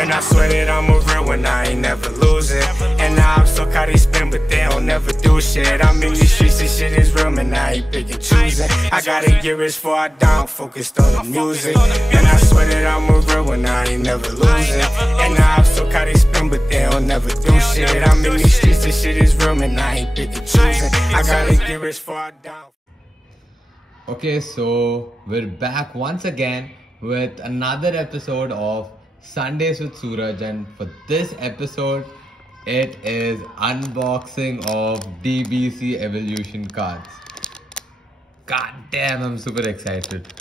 Man, I swear that I'm a real one, I ain't never losing. And now I'm so caught they spin, but they don't never do shit. I'm in these streets, this shit is real, man, I ain't picking choosing. I gotta get rich before I die, I'm focused on the music. Man, I swear that I'm a real one, I ain't never losing. And now I'm so caught they spin, but they don't never do shit. I'm in these streets, this shit is real, man, I ain't picking choosing. I gotta get rich before I die. Okay, so we're back once again with another episode of Sundays with Suraj, and for this episode it is unboxing of DBC Evolution cards. God damn, I'm super excited.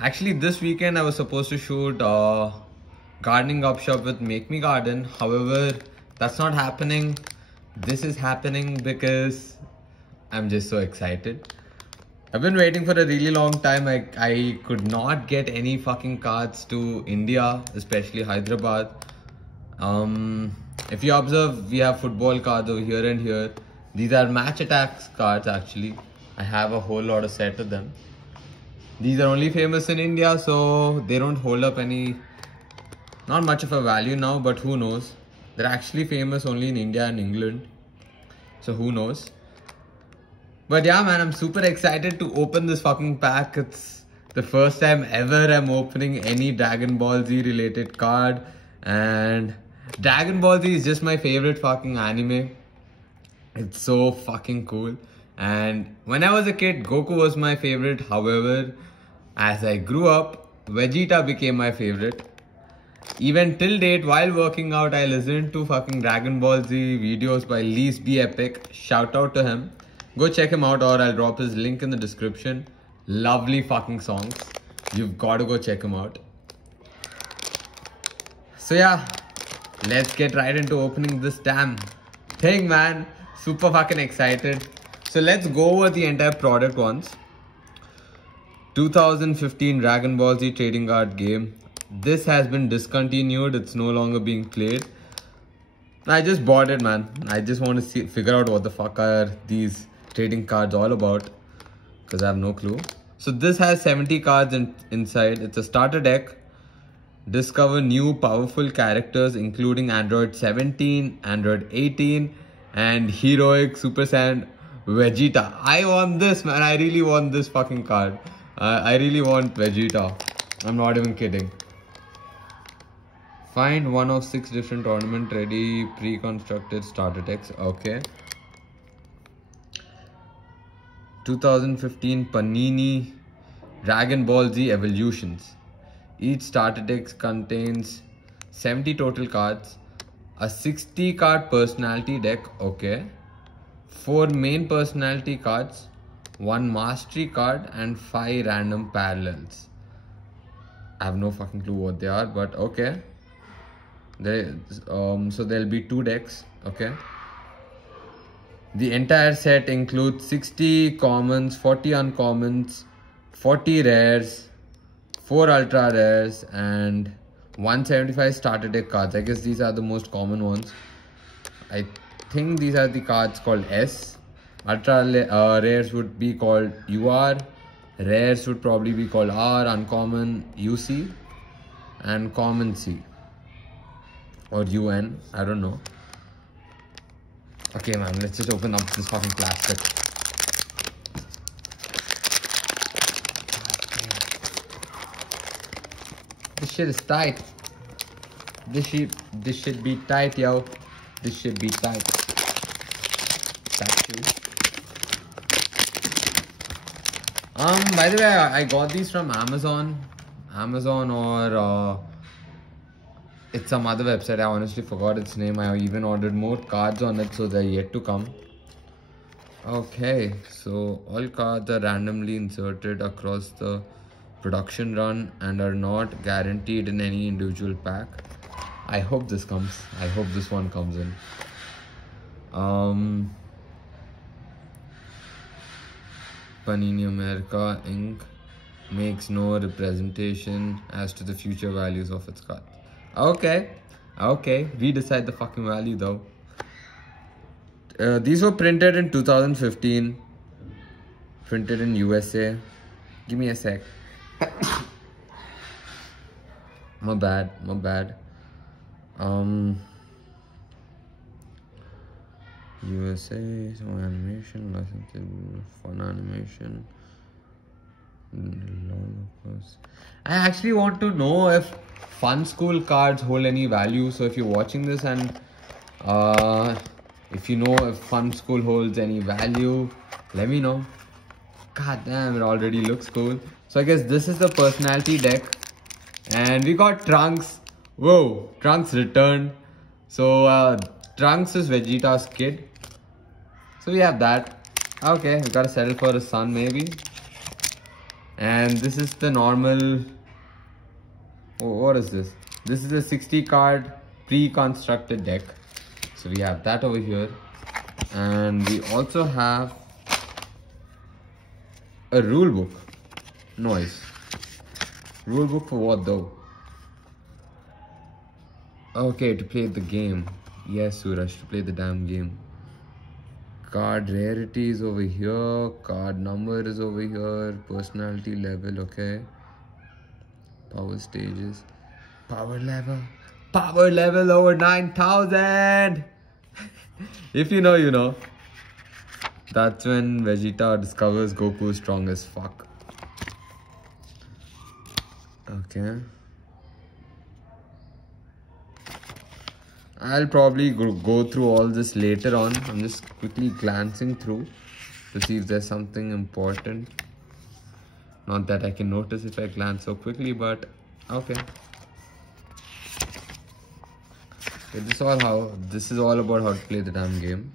Actually, this weekend I was supposed to shoot a gardening upshop with Make Me Garden. However, that's not happening. This is happening because I'm just so excited. I've been waiting for a really long time. I could not get any fucking cards to India, especially Hyderabad. If you observe, we have football cards over here and here. These are Match Attax cards actually. I have a whole lot of set of them. These are only famous in India, so they don't hold up not much of a value now, but who knows. They're actually famous only in India and England, so who knows. But yeah, man, I'm super excited to open this fucking pack. It's the first time ever I'm opening any Dragon Ball Z related card. And Dragon Ball Z is just my favorite fucking anime. It's so fucking cool. And when I was a kid, Goku was my favorite. However, as I grew up, Vegeta became my favorite. Even till date, while working out, I listened to fucking Dragon Ball Z videos by Least Be Epic. Shout out to him. Go check him out, or I'll drop his link in the description. Lovely fucking songs. You've got to go check him out. So yeah, let's get right into opening this damn thing, man. Super fucking excited. So let's go over the entire product once. 2015 Dragon Ball Z trading card game. This has been discontinued. It's no longer being played. I just bought it, man. I just want to figure out what the fuck are these trading cards all about, because I have no clue. So this has 70 cards inside. It's a starter deck. Discover new powerful characters including Android 17, Android 18 and Heroic Super Saiyan Vegeta. I want this, man. I really want this fucking card. I really want Vegeta. I'm not even kidding. Find one of 6 different tournament ready pre-constructed starter decks. Okay. 2015 Panini Dragon Ball Z Evolutions. Each starter deck contains 70 total cards, a 60 card personality deck, okay, 4 main personality cards, 1 mastery card and 5 random parallels. I have no fucking clue what they are, but okay. So there'll be 2 decks, okay. The entire set includes 60 commons, 40 uncommons, 40 rares, 4 ultra rares and 175 starter deck cards. I guess these are the most common ones. I think these are the cards called S. Ultra rares would be called UR. Rares would probably be called R, uncommon UC and common C or UN. I don't know. Okay, man, let's just open up this fucking plastic. This shit is tight. This should be tight, yo. This should be tight. That's true. By the way, I got these from Amazon or it's some other website. I honestly forgot its name. I even ordered more cards on it, so they're yet to come. Okay, so all cards are randomly inserted across the production run and are not guaranteed in any individual pack. I hope this comes. I hope this one comes in. Panini America Inc. makes no representation as to the future values of its cards. Okay, we decide the fucking value though. These were printed in 2015, printed in USA. Give me a sec. My bad, my bad. USA, some animation, licensing, fun animation. I actually want to know if Fun School cards hold any value. So if you're watching this and if you know if Fun School holds any value, let me know. God damn, it already looks cool. So I guess this is the personality deck. And we got Trunks. Whoa, Trunks returned. So Trunks is Vegeta's kid. So we have that. Okay, we gotta settle for a son maybe. And this is the normal. Oh, what is this? This is a 60 card pre-constructed deck. So we have that over here. And we also have a rule book. Nice. Rule book for what though? Okay, to play the game. Yes, Suraj, to play the damn game. Card rarity is over here. Card number is over here. Personality level, okay. Power stages. Power level. Power level over 9,000. If you know, you know. That's when Vegeta discovers Goku is strong as fuck. Okay. I'll probably go through all this later on. I'm just quickly glancing through to see if there's something important. Not that I can notice if I glance so quickly, but okay. This is all about how to play the damn game.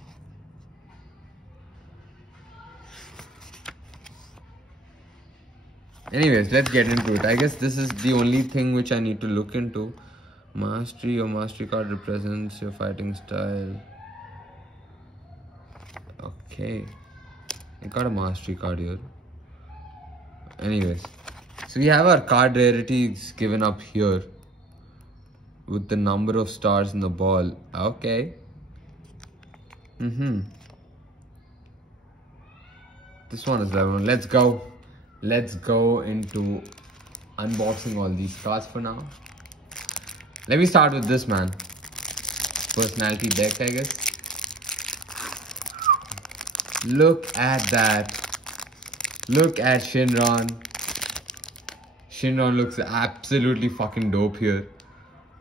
Anyways, let's get into it. I guess this is the only thing which I need to look into. Mastery. Your mastery card represents your fighting style. Okay. I got a mastery card here. Anyways. So we have our card rarities given up here. With the number of stars in the ball. Okay. This one is level 1. Let's go. Let's go into unboxing all these cards for now. Let me start with this, man. Personality deck, I guess. Look at that. Look at Shinron. Shinron looks absolutely fucking dope here.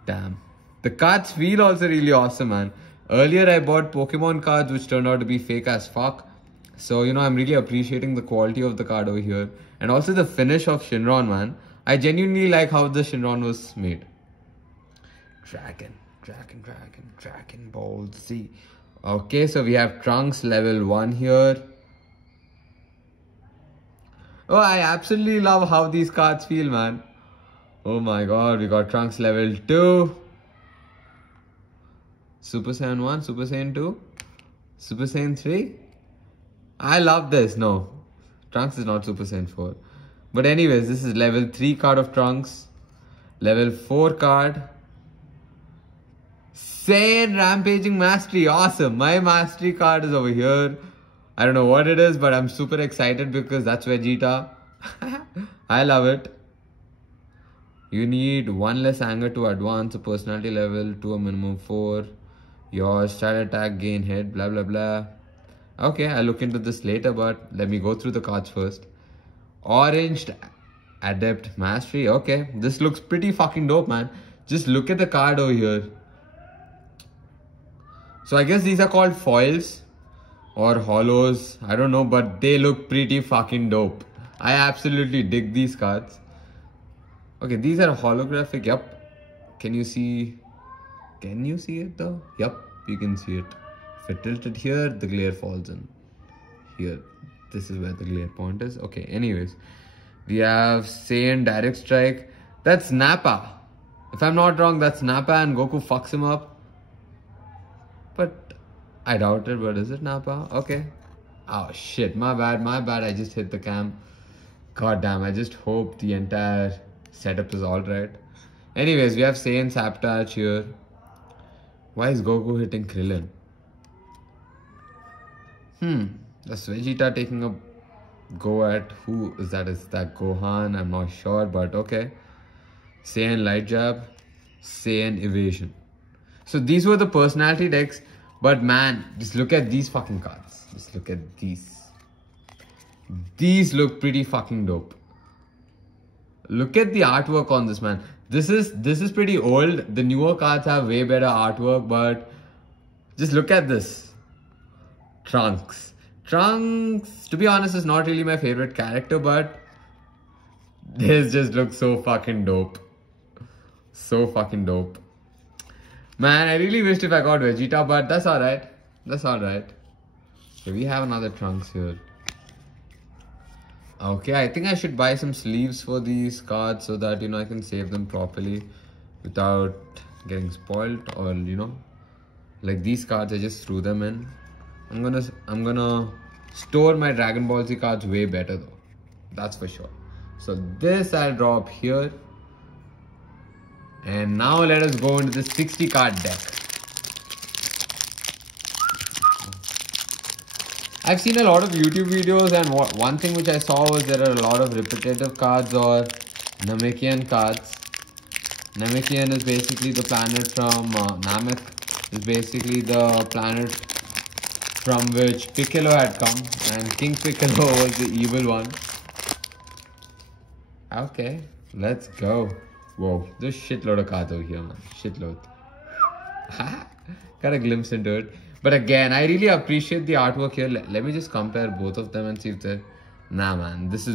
Damn. The cards feel also really awesome, man. Earlier I bought Pokemon cards which turned out to be fake as fuck. So, you know, I'm really appreciating the quality of the card over here. And also the finish of Shinron, man. I genuinely like how the Shinron was made. Dragon Ball Z. Okay, so we have Trunks level 1 here. Oh, I absolutely love how these cards feel, man. Oh my god, we got Trunks level 2. Super Saiyan 1, Super Saiyan 2, Super Saiyan 3. I love this. No, Trunks is not Super Saiyan 4. But anyways, this is level 3 card of Trunks. Level 4 card. Saiyan Rampaging Mastery. Awesome. My Mastery card is over here. I don't know what it is, but I'm super excited because that's Vegeta. I love it. You need 1 less anger to advance a personality level to a minimum 4. Your style attack gain hit, blah blah blah. Okay, I'll look into this later, but let me go through the cards first. Orange Adept Mastery. Okay, this looks pretty fucking dope, man. Just look at the card over here. So I guess these are called foils or hollows. I don't know, but they look pretty fucking dope. I absolutely dig these cards. Okay, these are holographic. Yup. Can you see it though? Yup, you can see it. If I tilt it here, the glare falls in. Here. This is where the glare point is. Okay, anyways. We have Saiyan Direct Strike. That's Nappa. If I'm not wrong, that's Nappa and Goku fucks him up. But I doubt it, but is it Nappa? Okay. Oh shit, my bad, I just hit the cam. God damn, I just hope the entire setup is alright. Anyways, we have Saiyan Sabotage here. Why is Goku hitting Krillin? That's Vegeta taking a go at who is that? Is that Gohan? I'm not sure, but okay. Saiyan Light Jab, Saiyan Evasion. So these were the personality decks, but man, just look at these fucking cards. Just look at these. These look pretty fucking dope. Look at the artwork on this, man. This is pretty old. The newer cards have way better artwork, but just look at this. Trunks. Trunks, to be honest, is not really my favorite character, but this just looks so fucking dope. So fucking dope. Man, I really wished if I got Vegeta, but that's alright. That's alright. So we have another Trunks here. Okay, I think I should buy some sleeves for these cards so that, you know, I can save them properly without getting spoiled, or, you know, like these cards, I just threw them in. I'm gonna store my Dragon Ball Z cards way better though. That's for sure. So this I'll drop here. And now let us go into the 60 card deck. I've seen a lot of YouTube videos, and one thing which I saw was there are a lot of repetitive cards or Namekian cards. Namekian is basically the planet from Namek. Is basically the planet from which Piccolo had come, and King Piccolo was the evil one. Okay, let's go. Whoa, there's shitload of cards over here, man. Shitload. Got a glimpse into it. But again, I really appreciate the artwork here. Let me just compare both of them and see if they're... Nah, man. This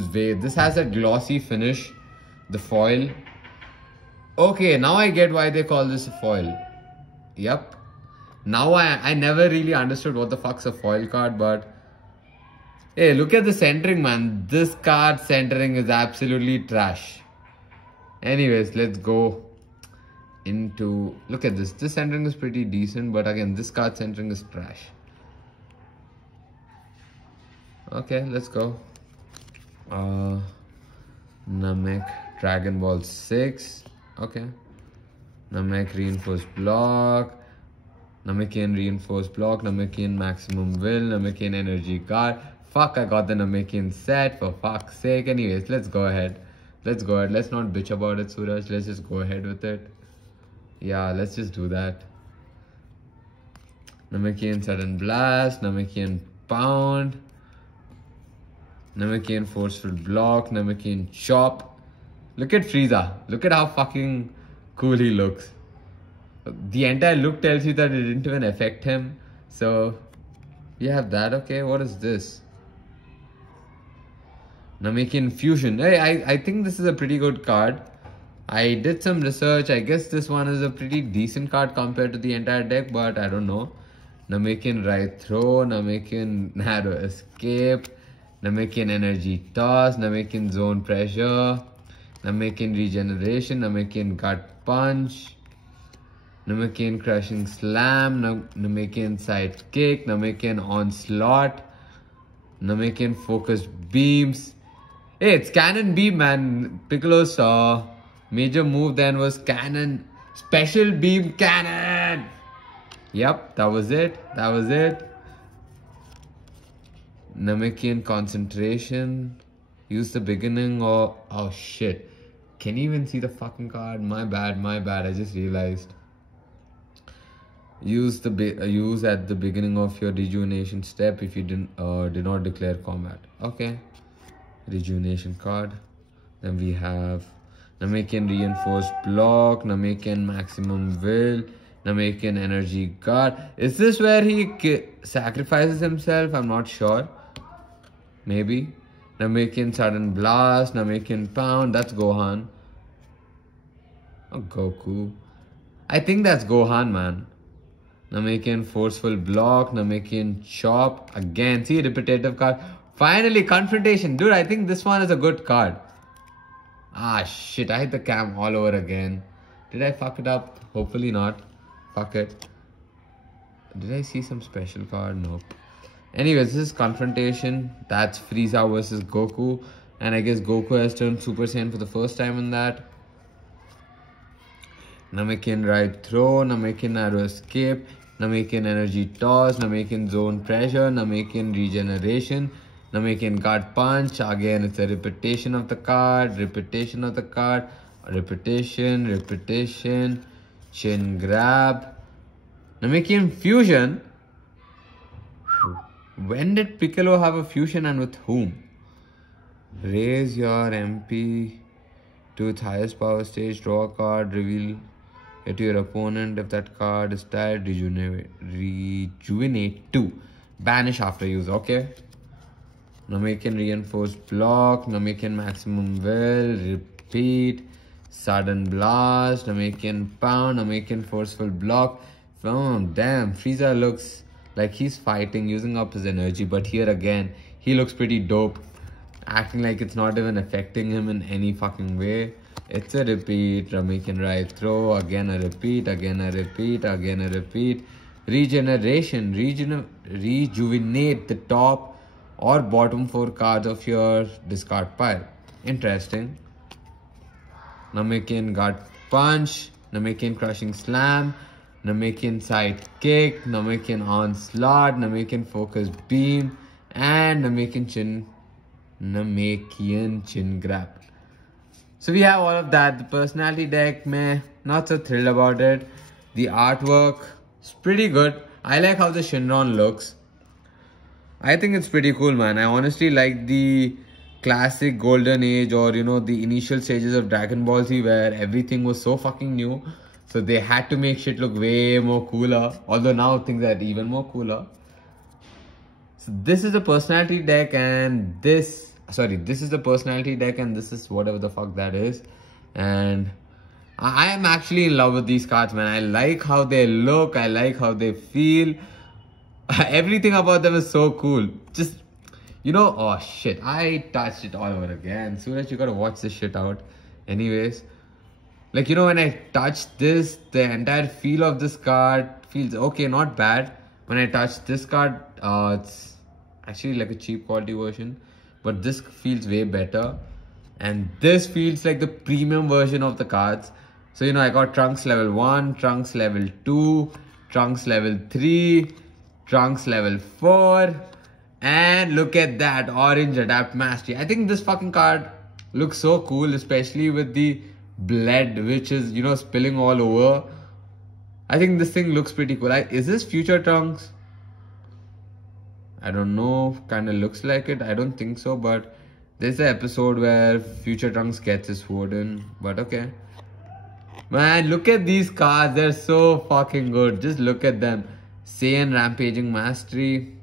has a glossy finish. The foil. Okay, now I get why they call this a foil. Yep. Now I never really understood what the fuck's a foil card, but... Hey, look at the centering, man. This card centering is absolutely trash. Anyways, let's go into... Look at this. This centering is pretty decent, but again, this card centering is trash. Okay, let's go. Namek Dragon Ball 6. Okay. Namek Reinforced Block. Namekian Reinforced Block. Namekian Maximum Will. Namekian Energy Card. Fuck, I got the Namekian set, for fuck's sake. Anyways, let's go ahead. Let's go ahead. Let's not bitch about it, Suraj. Let's just go ahead with it. Yeah, let's just do that. Namekian Sudden Blast. Namekian Pound. Namekian Forceful Block. Namekian Chop. Look at Frieza. Look at how fucking cool he looks. The entire look tells you that it didn't even affect him. So, you have that. Okay, what is this? Namekian Fusion. Hey, I think this is a pretty good card. I did some research. I guess this one is a pretty decent card compared to the entire deck, but I don't know. Namekian Right Throw, Namekian Narrow Escape, Namekian Energy Toss, Namekian Zone Pressure, Namekian Regeneration, Namekian Gut Punch, Namekian Crushing Slam, Namekian Side Kick, Namekian Onslaught, Namekian Focused Beams. Hey, it's Cannon Beam, man. Piccolo's major move then was Cannon. Special Beam Cannon. Yep, that was it. That was it. Namekian Concentration. Use the beginning or... Oh, shit. Can you even see the fucking card? My bad, my bad. I just realized. Use at the beginning of your rejuvenation step if you did not declare combat. Okay. Rejuvenation card. Then we have Namekian Reinforced Block, Namekian Maximum Will, Namekian Energy Guard. Is this where he sacrifices himself? I'm not sure. Maybe. Namekian Sudden Blast, Namekian Pound. That's Gohan. Oh, Goku. I think that's Gohan, man. Namekian Forceful Block, Namekian Chop. Again, see, repetitive card. Finally, Confrontation. Dude, I think this one is a good card. Ah, shit. I hit the cam all over again. Did I fuck it up? Hopefully not. Fuck it. Did I see some special card? Nope. Anyways, this is Confrontation. That's Frieza versus Goku. And I guess Goku has turned Super Saiyan for the first time in that. Namekian Right Throw, Namekian Narrow Escape, Namekian Energy Toss, Namekian Zone Pressure, Namekian Regeneration, Namekian Guard Punch. Again, it's a repetition of the card, repetition of the card. repetition, chin grab. Namekian fusion. When did Piccolo have a fusion and with whom? Raise your MP to its highest power stage, draw a card, reveal it to your opponent. If that card is tied, rejuvenate 2. Banish after use, okay. Namekian reinforced block, Namekian maximum will, repeat, sudden blast, Namekian pound, Namekian forceful block. Oh damn, Frieza looks like he's fighting, using up his energy, but here again, he looks pretty dope. Acting like it's not even affecting him in any fucking way. It's a repeat, Namekian right throw, again a repeat, again a repeat, again a repeat. Regeneration, rejuvenate the top or bottom 4 cards of your discard pile. Interesting. Namekian guard punch, Namekian crushing slam, Namekian side kick, Namekian onslaught, Namekian focus beam, and Namekian chin grab. So we have all of that. The personality deck, meh, not so thrilled about it. The artwork is pretty good. I like how the Shenron looks. I think it's pretty cool, man. I honestly like the classic golden age, or you know, the initial stages of Dragon Ball Z where everything was so fucking new. So they had to make shit look way more cooler. Although now things are even more cooler. So this is the personality deck, and this is the personality deck, and this is whatever the fuck that is. And I am actually in love with these cards, man. I like how they look. I like how they feel. Everything about them is so cool. Just, you know, oh shit, I touched it all over again. Suraj, you gotta watch this shit out. Anyways, like, you know, when I touch this, the entire feel of this card feels okay, not bad. When I touch this card, it's actually like a cheap quality version, but this feels way better. And this feels like the premium version of the cards. So, you know, I got Trunks level 1, Trunks level 2, Trunks level 3, Trunks level 4. And look at that, orange adapt mastery. I think this fucking card looks so cool, especially with the blood, which is, you know, spilling all over. I think this thing looks pretty cool. Is this Future Trunks? I don't know, kind of looks like it. I don't think so, but there's an episode where Future Trunks gets his sword in, but okay. Man, look at these cards. They're so fucking good. Just look at them. Saiyan Rampaging Mastery.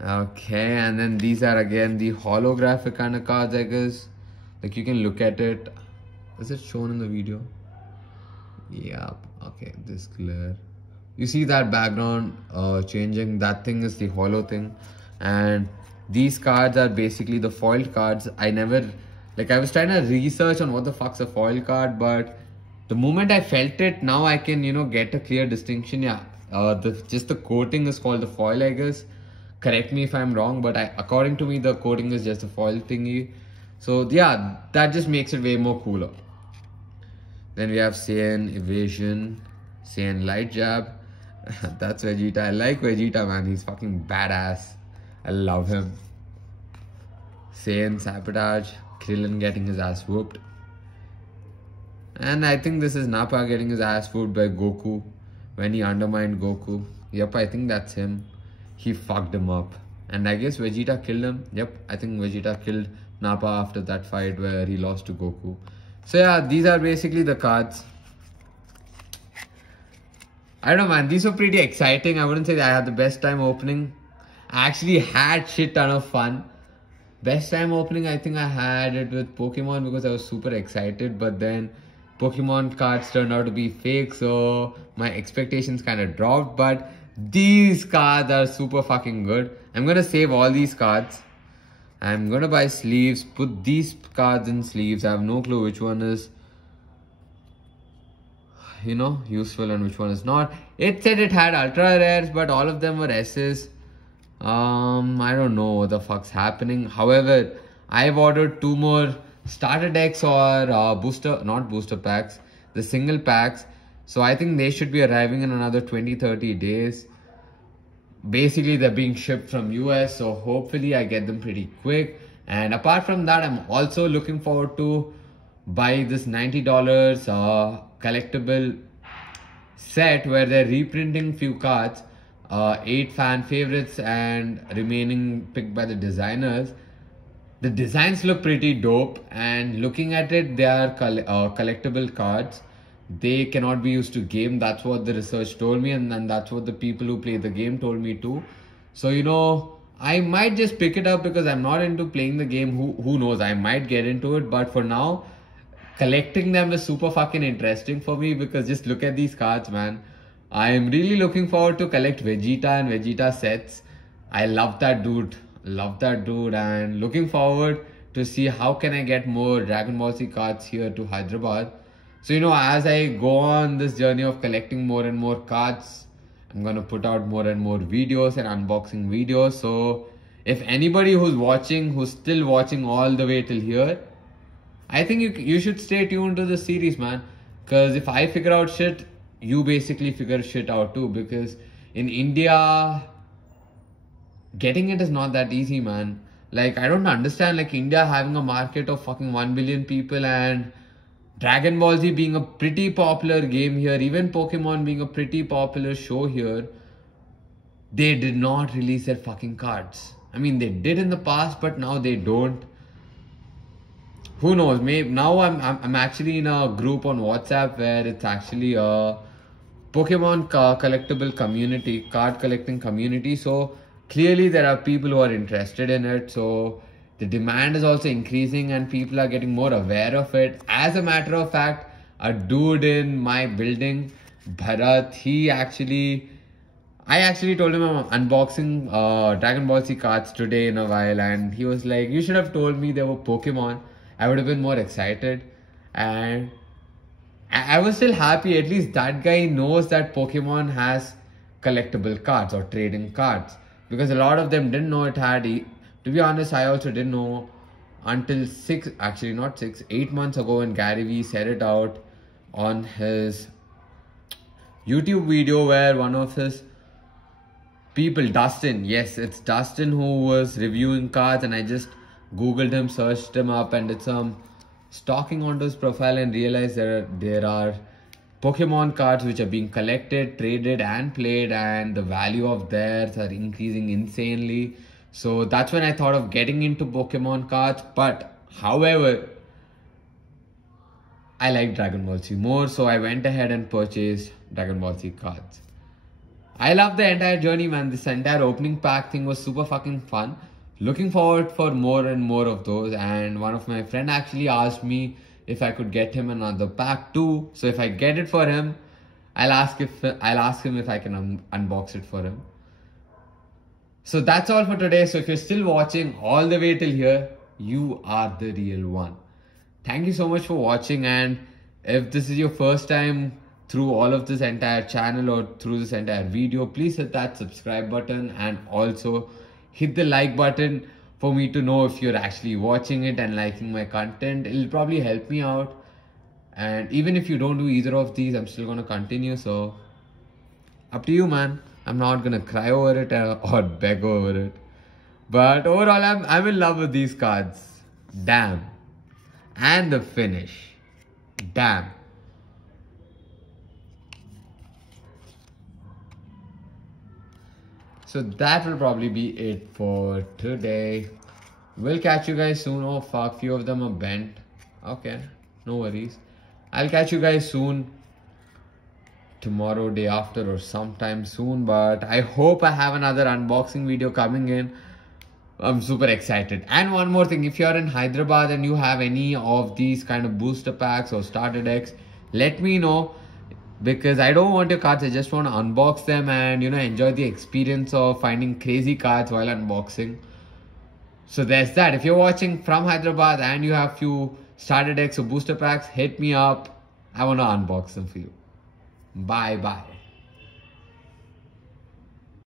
Okay, and then these are again the holographic kind of cards, I guess. Like, you can look at it. Is it shown in the video? Yeah, okay, this glare. You see that background changing? That thing is the holo thing. And these cards are basically the foiled cards. I was trying to research on what the fuck's a foil card, but the moment I felt it, now I can, you know, get a clear distinction. Yeah, just the coating is called the foil, I guess. Correct me if I'm wrong, but according to me, the coating is just a foil thingy. So yeah, that just makes it way more cooler. Then we have Saiyan Evasion, Saiyan Light Jab. That's Vegeta. I like Vegeta, man. He's fucking badass. I love him. Saiyan Sabotage, Krillin getting his ass whooped. And I think this is Nappa getting his ass whooped by Goku when he undermined Goku. Yep, I think that's him. He fucked him up. And I guess Vegeta killed him. Yep, I think Vegeta killed Nappa after that fight where he lost to Goku. So yeah, these are basically the cards. I don't know, man. These were pretty exciting. I wouldn't say that I had the best time opening. I actually had shit ton of fun. Best time opening, I think I had it with Pokemon because I was super excited. But then Pokemon cards turned out to be fake, so my expectations kind of dropped. But these cards are super fucking good. I'm gonna save all these cards. I'm gonna buy sleeves, put these cards in sleeves. I have no clue which one is, you know, useful and which one is not. It said it had ultra rares, but all of them were S's. I don't know what the fuck's happening. However, I've ordered 2 more starter decks or not booster packs, the single packs. So I think they should be arriving in another 20-30 days. Basically, they're being shipped from US, so hopefully I get them pretty quick. And apart from that, I'm also looking forward to buy this $90 collectible set where they're reprinting few cards, 8 fan favorites and remaining picked by the designers. The designs look pretty dope, and looking at it, they are collectible cards. They cannot be used to game. That's what the research told me, and that's what the people who play the game told me too. So, you know, I might just pick it up because I'm not into playing the game. Who knows? I might get into it, but for now, collecting them is super fucking interesting for me because just look at these cards, man. I am really looking forward to collect Vegeta and Vegeta sets. I love that dude. And looking forward to see how can I get more Dragon Ball Z cards here to Hyderabad. So, you know, as I go on this journey of collecting more and more cards, I'm gonna put out more and more videos and unboxing videos. So if anybody who's still watching all the way till here, I think you should stay tuned to the series, man. Because if I figure out shit, you basically figure shit out too. Because in India, getting it is not that easy, man. Like, I don't understand, like, India having a market of fucking 1 billion people and Dragon Ball Z being a pretty popular game here, even Pokemon being a pretty popular show here, they did not release their fucking cards. I mean, they did in the past, but now they don't. Who knows? Maybe now I'm actually in a group on WhatsApp where it's actually a Pokemon collectible community, card collecting community. So clearly there are people who are interested in it. So the demand is also increasing and people are getting more aware of it. As a matter of fact, a dude in my building, Bharat, I actually told him I'm unboxing Dragon Ball Z cards today in a while, and he was like, you should have told me there were Pokemon. I would have been more excited. And I was still happy. At least that guy knows that Pokemon has collectible cards or trading cards. Because a lot of them didn't know it had. To be honest, I also didn't know until 8 months ago when Gary Vee said it out on his YouTube video where one of his people, Dustin, yes, it's Dustin who was reviewing cards, and I just Googled him, searched him up, and did some stalking onto his profile and realized there are Pokemon cards which are being collected, traded and played, and the value of theirs are increasing insanely. So that's when I thought of getting into Pokemon cards. But however, I like Dragon Ball Z more, so I went ahead and purchased Dragon Ball Z cards. I love the entire journey, man. This entire opening pack thing was super fucking fun. Looking forward for more and more of those. And one of my friend actually asked me if I could get him another pack too. So if I get it for him, I'll ask him if I can unbox it for him. So that's all for today. So if you're still watching all the way till here, you are the real one. Thank you so much for watching. And if this is your first time through all of this entire channel or through this entire video, please hit that subscribe button and also hit the like button for me to know if you're actually watching it and liking my content. It'll probably help me out. And even if you don't do either of these, I'm still going to continue. So up to you, man. I'm not going to cry over it or beg over it. But overall, I'm in love with these cards. Damn. And the finish. Damn. So that will probably be it for today. We'll catch you guys soon. Oh fuck, few of them are bent. Okay, no worries. I'll catch you guys soon. Tomorrow, day after, or sometime soon. But I hope I have another unboxing video coming in. I'm super excited. And one more thing, if you're in Hyderabad and you have any of these kind of booster packs or starter decks, let me know. Because I don't want your cards, I just want to unbox them and, you know, enjoy the experience of finding crazy cards while unboxing. So there's that. If you're watching from Hyderabad and you have few starter decks or booster packs, hit me up. I want to unbox them for you. Bye bye.